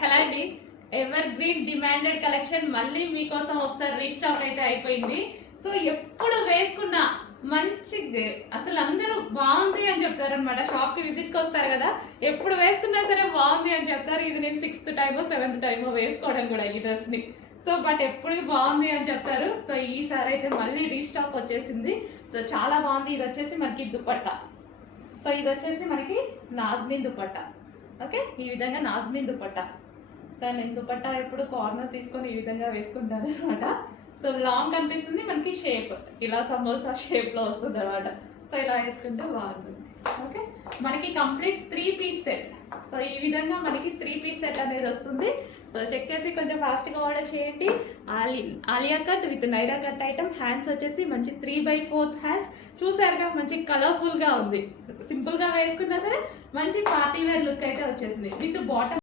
Hello అండి, ever green demanded collection మళ్ళీ మీకోసం ఒకసారి రీస్టాక్ అయితే అయిపోయింది. సో ఎప్పుడు వేసుకున్నా మంచి అసలు అందరూ బాగుంది అని చెప్తారు అనమాట. షాప్ కి విజిట్ కి వస్తారు కదా, ఎప్పుడు వేసుకున్నా సరే బాగుంది అని చెప్తారు. ఇది నేను 6th టైమో 7th టైమో వేసుకోవడం కూడా ఈ డ్రెస్ ని. సో బట్ ఎప్పుడు బాగుంది అని చెప్తారు. సో ఈసారి అయితే మళ్ళీ రీస్టాక్ వచ్చేసింది. సో చాలా బాగుంది. ఇది వచ్చేసి మనకి దుపట్టా. సో ఇది వచ్చేసి మనకి నాజ్మిన్ దుపట్టా. ఓకే, ఈ విధంగా నాజ్మిన్ దుపట్టా. సో నేను దుపట్టా ఎప్పుడు కార్నర్ తీసుకొని ఈ విధంగా వేసుకుంటాను అనమాట. సో లాంగ్ కనిపిస్తుంది, మనకి షేప్ ఇలా సమోసా షేప్ లో వస్తుంది అనమాట. సో ఇలా వేసుకుంటే బాగుంటుంది. ఓకే, మనకి కంప్లీట్ 3 పీస్ సెట్. సో ఈ విధంగా మనకి 3 పీస్ సెట్ అనేది వస్తుంది. సో చెక్ చేసి కొంచెం ఫాస్ట్గా ఆర్డర్ చేయండి. Alia cut with Naira cut item. Hands వచ్చేసి మంచి 3/4 హ్యాండ్స్. చూసారుగా మంచి కలర్ఫుల్ గా ఉంది. సింపుల్ గా వేసుకున్నా సరే మంచి పార్టీ వేర్ లుక్ అయితే వచ్చేసింది. With bottom